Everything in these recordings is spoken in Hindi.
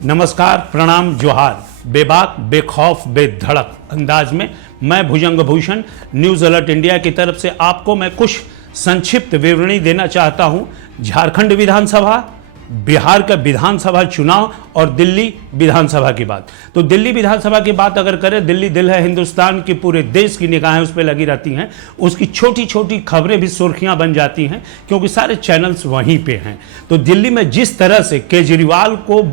नमस्कार, प्रणाम, जोहार। बेबाक, बेखौफ, बेधड़क अंदाज में मैं भुजंग भूषण न्यूज़ अलर्ट इंडिया की तरफ से आपको मैं कुछ संक्षिप्त विवरणी देना चाहता हूं। झारखंड विधानसभा, बिहार का विधानसभा चुनाव और दिल्ली विधानसभा की बात। तो दिल्ली विधानसभा की बात अगर करें, दिल्ली दिल है हिंदुस्तान की, पूरे देश की निगाहें उस पर लगी रहती हैं। उसकी छोटी छोटी खबरें भी सुर्खियां बन जाती हैं क्योंकि सारे चैनल्स वहीं पे हैं। तो दिल्ली में जिस तरह से केजरीवाल को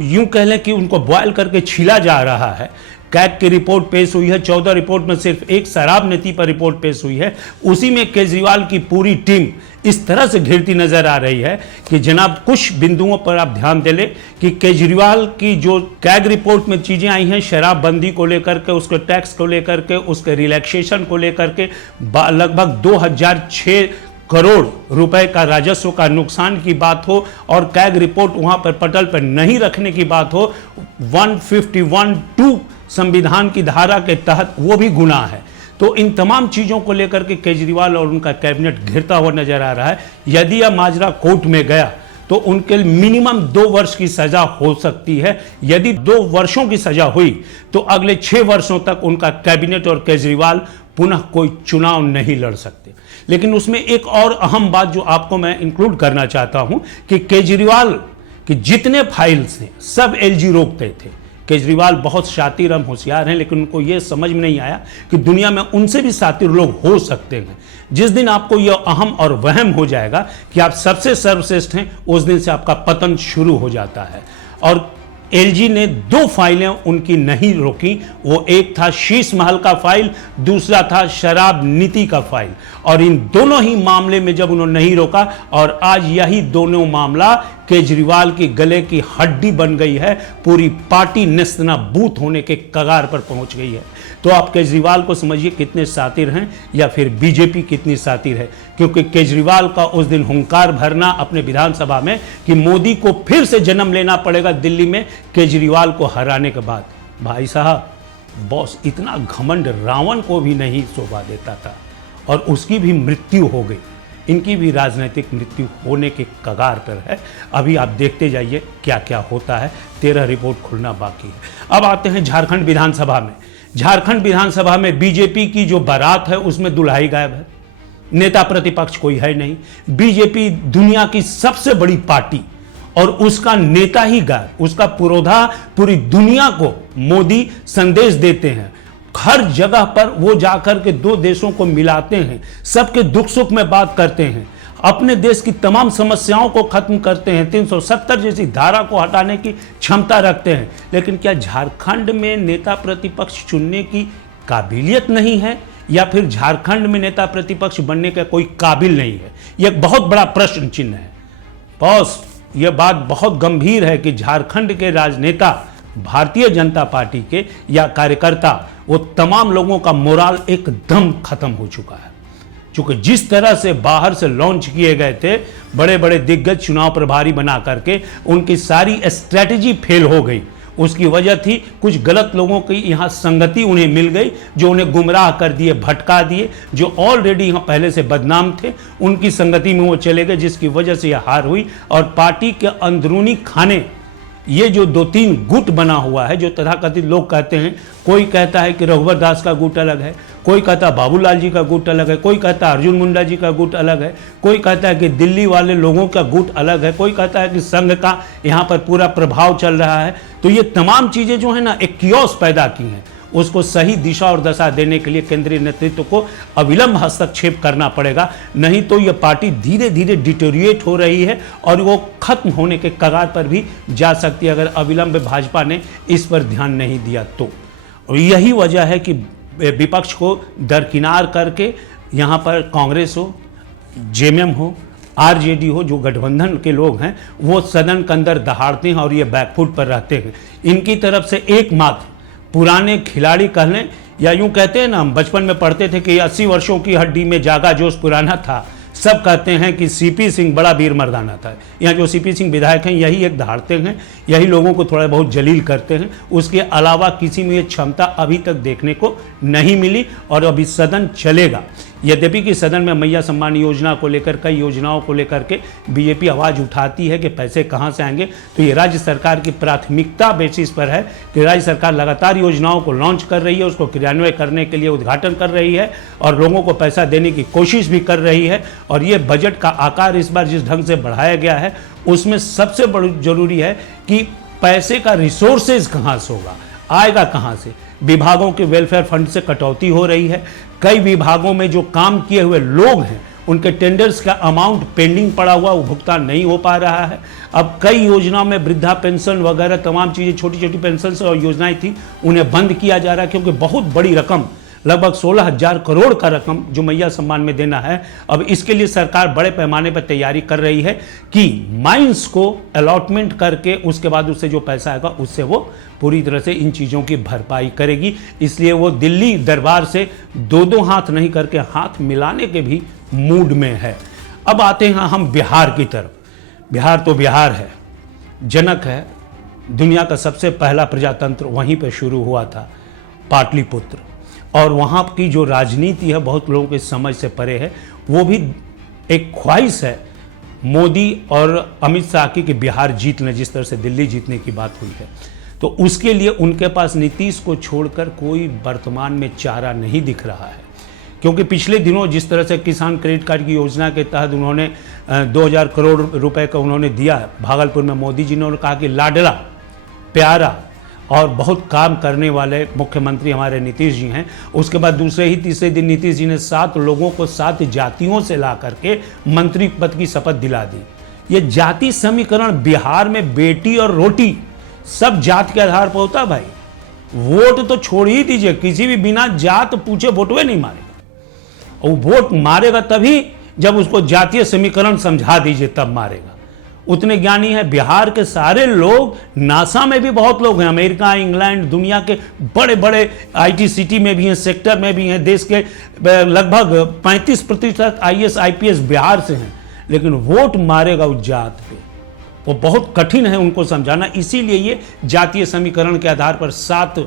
यूं कह लें कि उनको बॉयल करके छीला जा रहा है, कैग की रिपोर्ट पेश हुई है, 14 रिपोर्ट में सिर्फ एक शराब नीति पर रिपोर्ट पेश हुई है। उसी में केजरीवाल की पूरी टीम इस तरह से घिरती नजर आ रही है कि जनाब कुछ बिंदुओं पर आप ध्यान दे ले कि केजरीवाल की जो कैग रिपोर्ट में चीजें आई हैं, शराबबंदी को लेकर के, उसके टैक्स को लेकर के, उसके रिलैक्सेशन को लेकर के, लगभग 2006 करोड़ रुपए का राजस्व का नुकसान की बात हो और कैग रिपोर्ट वहां पर पटल पर नहीं रखने की बात हो, 151(2) संविधान की धारा के तहत वो भी गुनाह है। तो इन तमाम चीजों को लेकर के केजरीवाल और उनका कैबिनेट घिरता हुआ नजर आ रहा है। यदि यह माजरा कोर्ट में गया तो उनके मिनिमम 2 वर्ष की सजा हो सकती है। यदि 2 वर्षों की सजा हुई तो अगले 6 वर्षों तक उनका कैबिनेट और केजरीवाल पुनः कोई चुनाव नहीं लड़ सकते। लेकिन उसमें एक और अहम बात जो आपको मैं इंक्लूड करना चाहता हूं कि केजरीवाल के जितने फाइल्स हैं सब एलजी रोकते थे। केजरीवाल बहुत शातिर हम होशियार हैं, लेकिन उनको यह समझ में नहीं आया कि दुनिया में उनसे भी शातिर लोग हो सकते हैं। जिस दिन आपको यह अहम और वहम हो जाएगा कि आप सबसे सर्वश्रेष्ठ हैं, उस दिन से आपका पतन शुरू हो जाता है। और एलजी ने 2 फाइलें उनकी नहीं रोकी। वो एक था शीश महल का फाइल, दूसरा था शराब नीति का फाइल। और इन दोनों ही मामले में जब उन्होंने नहीं रोका, और आज यही दोनों मामला केजरीवाल की गले की हड्डी बन गई है, पूरी पार्टी नेस्तनाबूत होने के कगार पर पहुंच गई है। तो आप केजरीवाल को समझिए कितने शातिर हैं, या फिर बीजेपी कितनी शातिर है। क्योंकि केजरीवाल का उस दिन हुंकार भरना अपने विधानसभा में कि मोदी को फिर से जन्म लेना पड़ेगा दिल्ली में केजरीवाल को हराने के बाद, भाई साहब बॉस इतना घमंड रावण को भी नहीं शोभा देता था, और उसकी भी मृत्यु हो गई। इनकी भी राजनीतिक मृत्यु होने के कगार पर है। अभी आप देखते जाइए क्या क्या होता है। 13 रिपोर्ट खुलना बाकी है। अब आते हैं झारखंड विधानसभा में। झारखंड विधानसभा में बीजेपी की जो बारात है उसमें दुल्हाई गायब है। नेता प्रतिपक्ष कोई है नहीं। बीजेपी दुनिया की सबसे बड़ी पार्टी और उसका नेता ही गायब। उसका पुरोधा पूरी दुनिया को मोदी संदेश देते हैं। हर जगह पर वो जाकर के 2 देशों को मिलाते हैं, सबके दुख सुख में बात करते हैं, अपने देश की तमाम समस्याओं को खत्म करते हैं, 370 जैसी धारा को हटाने की क्षमता रखते हैं। लेकिन क्या झारखंड में नेता प्रतिपक्ष चुनने की काबिलियत नहीं है, या फिर झारखंड में नेता प्रतिपक्ष बनने का कोई काबिल नहीं है? यह एक बहुत बड़ा प्रश्न चिन्ह है। बॉस यह बात बहुत गंभीर है कि झारखंड के राजनेता, भारतीय जनता पार्टी के या कार्यकर्ता, वो तमाम लोगों का मोराल एकदम खत्म हो चुका है। क्योंकि जिस तरह से बाहर से लॉन्च किए गए थे बड़े बड़े दिग्गज चुनाव प्रभारी बना करके, उनकी सारी स्ट्रैटेजी फेल हो गई। उसकी वजह थी कुछ गलत लोगों की यहाँ संगति उन्हें मिल गई, जो उन्हें गुमराह कर दिए, भटका दिए। जो ऑलरेडी यहाँ पहले से बदनाम थे उनकी संगति में वो चले गए, जिसकी वजह से यह हार हुई। और पार्टी के अंदरूनी खाने, ये जो 2-3 गुट बना हुआ है, जो तथाकथित लोग कहते हैं, कोई कहता है कि रघुवर दास का गुट अलग है, कोई कहता है बाबूलाल जी का गुट अलग है, कोई कहता है अर्जुन मुंडा जी का गुट अलग है, कोई कहता है कि दिल्ली वाले लोगों का गुट अलग है, कोई कहता है कि संघ का यहाँ पर पूरा प्रभाव चल रहा है। तो ये तमाम चीज़ें जो है ना, एक कियोस पैदा की हैं। उसको सही दिशा और दशा देने के लिए केंद्रीय नेतृत्व को अविलंब हस्तक्षेप करना पड़ेगा, नहीं तो यह पार्टी धीरे धीरे डिटोरिएट हो रही है और वो खत्म होने के कगार पर भी जा सकती है, अगर अविलंब भाजपा ने इस पर ध्यान नहीं दिया तो। और यही वजह है कि विपक्ष को दरकिनार करके यहाँ पर कांग्रेस हो, जेएमएम हो, आरजेडी हो, जो गठबंधन के लोग हैं, वो सदन के अंदर दहाड़ते हैं और ये बैकफुट पर रहते हैं। इनकी तरफ से एकमात्र पुराने खिलाड़ी कह लें, या यूं कहते हैं ना, हम बचपन में पढ़ते थे कि 80 वर्षों की हड्डी में जागा जोश पुराना था। सब कहते हैं कि सीपी सिंह बड़ा वीर मर्दाना था। यहाँ जो सीपी सिंह विधायक हैं यही एक दहाड़ते हैं, यही लोगों को थोड़ा बहुत जलील करते हैं। उसके अलावा किसी में ये क्षमता अभी तक देखने को नहीं मिली, और अभी सदन चलेगा। यद्यपि कि सदन में मैया सम्मान योजना को लेकर कई योजनाओं को लेकर के बीजेपी आवाज़ उठाती है कि पैसे कहां से आएंगे, तो ये राज्य सरकार की प्राथमिकता बेसिस पर है कि राज्य सरकार लगातार योजनाओं को लॉन्च कर रही है, उसको क्रियान्वयन करने के लिए उद्घाटन कर रही है और लोगों को पैसा देने की कोशिश भी कर रही है। और ये बजट का आकार इस बार जिस ढंग से बढ़ाया गया है उसमें सबसे बड़ी जरूरी है कि पैसे का रिसोर्सेज कहां से होगा, आएगा कहां से। विभागों के वेलफेयर फंड से कटौती हो रही है, कई विभागों में जो काम किए हुए लोग हैं उनके टेंडर्स का अमाउंट पेंडिंग पड़ा हुआ, वो भुगतान नहीं हो पा रहा है। अब कई योजनाओं में वृद्धा पेंशन वगैरह तमाम चीज़ें, छोटी छोटी पेंशन और योजनाएं थी, उन्हें बंद किया जा रहा है क्योंकि बहुत बड़ी रकम, लगभग 16,000 करोड़ का रकम जो मैया सम्मान में देना है। अब इसके लिए सरकार बड़े पैमाने पर तैयारी कर रही है कि माइंस को अलॉटमेंट करके उसके बाद उससे जो पैसा आएगा उससे वो पूरी तरह से इन चीज़ों की भरपाई करेगी। इसलिए वो दिल्ली दरबार से दो हाथ नहीं करके हाथ मिलाने के भी मूड में है। अब आते हैं हम बिहार की तरफ। बिहार तो बिहार है, जनक है, दुनिया का सबसे पहला प्रजातंत्र वहीं पर शुरू हुआ था, पाटलिपुत्र। और वहाँ की जो राजनीति है बहुत लोगों के समझ से परे है। वो भी एक ख्वाहिश है मोदी और अमित शाह की कि बिहार जीत लें, जिस तरह से दिल्ली जीतने की बात हुई है। तो उसके लिए उनके पास नीतीश को छोड़कर कोई वर्तमान में चारा नहीं दिख रहा है, क्योंकि पिछले दिनों जिस तरह से किसान क्रेडिट कार्ड की योजना के तहत उन्होंने 2,000 करोड़ रुपए का उन्होंने दिया भागलपुर में, मोदी जी ने कहा कि लाडला प्यारा और बहुत काम करने वाले मुख्यमंत्री हमारे नीतीश जी हैं। उसके बाद दूसरे ही तीसरे दिन नीतीश जी ने 7 लोगों को 7 जातियों से ला करके मंत्री पद की शपथ दिला दी। ये जाति समीकरण बिहार में बेटी और रोटी सब जात के आधार पर होता भाई। वोट तो छोड़ ही दीजिए, किसी भी बिना जात पूछे वोटवे नहीं मारेगा। और वोट मारेगा तभी जब उसको जातीय समीकरण समझा दीजिए, तब मारेगा। उतने ज्ञानी है बिहार के सारे लोग। नासा में भी बहुत लोग हैं, अमेरिका, इंग्लैंड, दुनिया के बड़े बड़े आईटी सिटी में भी हैं, सेक्टर में भी हैं। देश के लगभग 35% IAS IPS बिहार से हैं, लेकिन वोट मारेगा उस जात पे। वो बहुत कठिन है उनको समझाना। इसीलिए ये जातीय समीकरण के आधार पर 7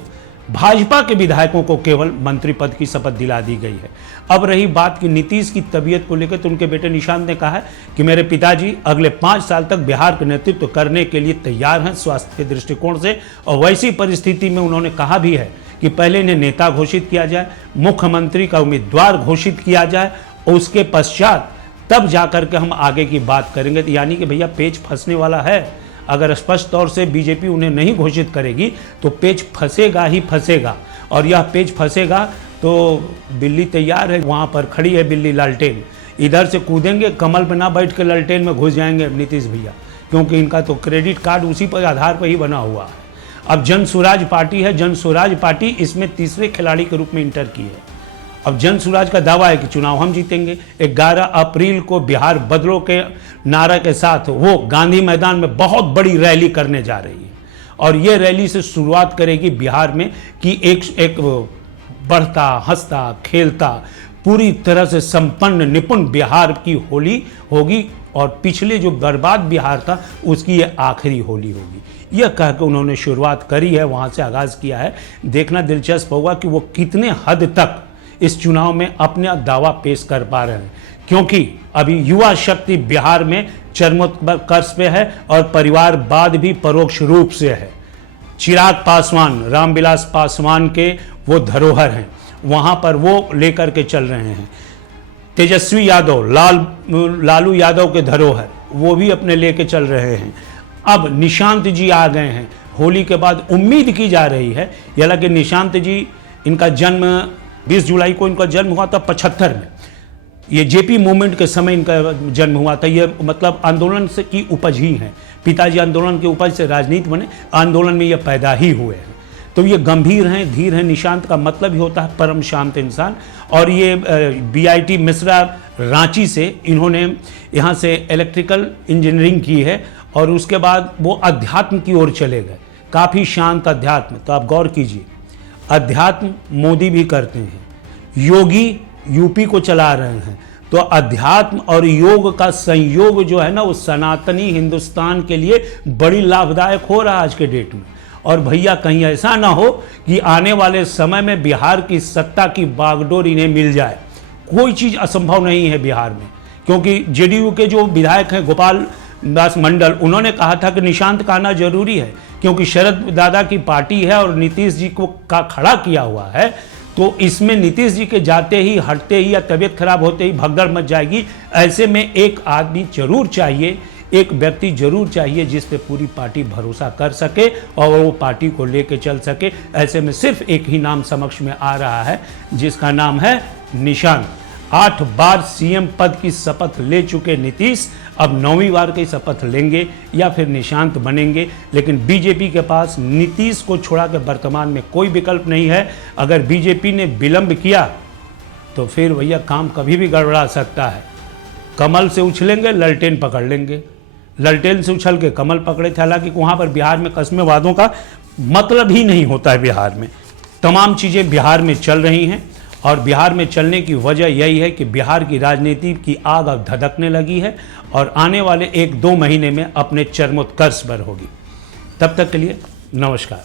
भाजपा के विधायकों को केवल मंत्री पद की शपथ दिला दी गई है। अब रही बात कि नीतीश की तबीयत को लेकर, तो उनके बेटे निशांत ने कहा है कि मेरे पिताजी अगले 5 साल तक बिहार का नेतृत्व करने के लिए तैयार हैं स्वास्थ्य के दृष्टिकोण से। और वैसी परिस्थिति में उन्होंने कहा भी है कि पहले इन्हें नेता घोषित किया जाए, मुख्यमंत्री का उम्मीदवार घोषित किया जाए, और उसके पश्चात तब जाकर के हम आगे की बात करेंगे। यानी कि भैया पेच फंसने वाला है। अगर स्पष्ट तौर से बीजेपी उन्हें नहीं घोषित करेगी तो पेच फंसेगा ही फंसेगा। और यह पेच फंसेगा तो बिल्ली तैयार है, वहाँ पर खड़ी है बिल्ली लालटेन। इधर से कूदेंगे, कमल पे ना बैठ के लालटेन में घुस जाएंगे नीतीश भैया, क्योंकि इनका तो क्रेडिट कार्ड उसी पर आधार पर ही बना हुआ है। अब जन स्वराज पार्टी है, जन स्वराज पार्टी इसमें तीसरे खिलाड़ी के रूप में इंटर की है। अब जन स्वराज का दावा है कि चुनाव हम जीतेंगे। 11 अप्रैल को बिहार बदलो के नारा के साथ वो गांधी मैदान में बहुत बड़ी रैली करने जा रही है। और ये रैली से शुरुआत करेगी बिहार में कि एक बढ़ता, हंसता, खेलता, पूरी तरह से संपन्न, निपुण बिहार की होली होगी। और पिछले जो बर्बाद बिहार था उसकी ये आखिरी होली होगी। यह कह के उन्होंने शुरुआत करी है, वहाँ से आगाज़ किया है। देखना दिलचस्प होगा कि वो कितने हद तक इस चुनाव में अपना दावा पेश कर पा रहे हैं, क्योंकि अभी युवा शक्ति बिहार में चरमोत्कर्ष पे है और परिवारवाद भी परोक्ष रूप से है। चिराग पासवान, रामविलास पासवान के वो धरोहर हैं, वहाँ पर वो लेकर के चल रहे हैं। तेजस्वी यादव, लालू यादव के धरोहर वो भी अपने लेके चल रहे हैं। अब निशांत जी आ गए हैं। होली के बाद उम्मीद की जा रही है, हालांकि निशांत जी, इनका जन्म 20 जुलाई को इनका जन्म हुआ था 75 में। ये जेपी मूवमेंट के समय इनका जन्म हुआ था। ये मतलब आंदोलन से की उपज ही है। पिताजी आंदोलन की उपज से राजनीति बने, आंदोलन में ये पैदा ही हुए हैं। तो ये गंभीर हैं, धीर हैं। निशांत का मतलब ही होता है परम शांत इंसान। और ये BIT मिश्रा रांची से, इन्होंने यहाँ से इलेक्ट्रिकल इंजीनियरिंग की है और उसके बाद वो अध्यात्म की ओर चले गए। काफ़ी शांत अध्यात्म। तो आप गौर कीजिए, अध्यात्म मोदी भी करते हैं, योगी यूपी को चला रहे हैं। तो अध्यात्म और योग का संयोग जो है ना, वो सनातनी हिंदुस्तान के लिए बड़ी लाभदायक हो रहा है आज के डेट में। और भैया कहीं ऐसा ना हो कि आने वाले समय में बिहार की सत्ता की बागडोर इन्हें मिल जाए। कोई चीज़ असंभव नहीं है बिहार में, क्योंकि जेडीयू के जो विधायक हैं गोपाल दास मंडल, उन्होंने कहा था कि निशांत का आना जरूरी है, क्योंकि शरद दादा की पार्टी है और नीतीश जी को का खड़ा किया हुआ है, तो इसमें नीतीश जी के जाते ही, हटते ही या तबीयत खराब होते ही भगदड़ मच जाएगी। ऐसे में एक आदमी जरूर चाहिए, एक व्यक्ति जरूर चाहिए जिस पे पूरी पार्टी भरोसा कर सके और वो पार्टी को लेके चल सके। ऐसे में सिर्फ एक ही नाम समक्ष में आ रहा है, जिसका नाम है निशांत। 8 बार सीएम पद की शपथ ले चुके नीतीश अब 9वीं बार की शपथ लेंगे या फिर निशांत बनेंगे, लेकिन बीजेपी के पास नीतीश को छोड़ा के वर्तमान में कोई विकल्प नहीं है। अगर बीजेपी ने विलंब किया तो फिर भैया काम कभी भी गड़बड़ा सकता है। कमल से उछलेंगे, ललटेन पकड़ लेंगे। ललटेन से उछल के कमल पकड़े थे, हालांकि वहाँ पर बिहार में कस्में वादों का मतलब ही नहीं होता है। बिहार में तमाम चीज़ें बिहार में चल रही हैं और बिहार में चलने की वजह यही है कि बिहार की राजनीति की आग अब धधकने लगी है और आने वाले 1-2 महीने में अपने चरमोत्कर्ष पर होगी। तब तक के लिए नमस्कार।